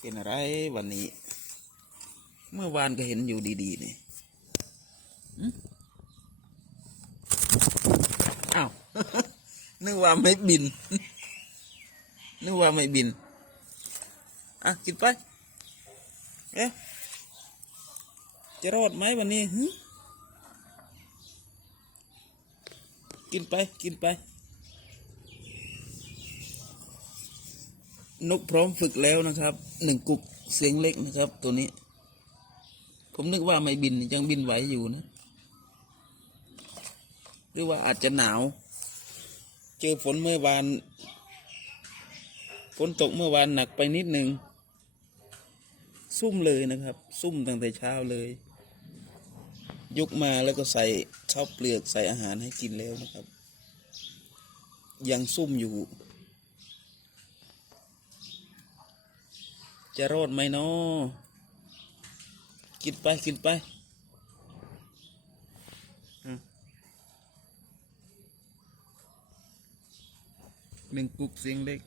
เป็นอะไรวันนี้ เมื่อวานก็เห็นอยู่ดีๆนี่อ้าวนึกว่าไม่บิน นึกว่าไม่บิน อะ กินไป เอ๊ะ จะรอดไหมวันนี้กินไป กินไป นกพร้อมฝึกแล้วนะครับหนึ่งกุกเสียงเล็กนะครับ ตัวนี้ ผมนึกว่าไม่บินยังบินไหวอยู่นะ หรือว่าอาจจะหนาว เจอฝนเมื่อวานฝนตกเมื่อวานหนักไปนิดหนึ่งซุ่มเลยนะครับ ซุ่มตั้งแต่เช้าเลย ยกมาแล้วก็ใส่ข้าวเปลือกใส่อาหารให้กินแล้วนะครับ ยังซุ่มอยู่ จะรอดไหมเนาะกินไปกินไปหนึ่งกุกเสียงเล็ก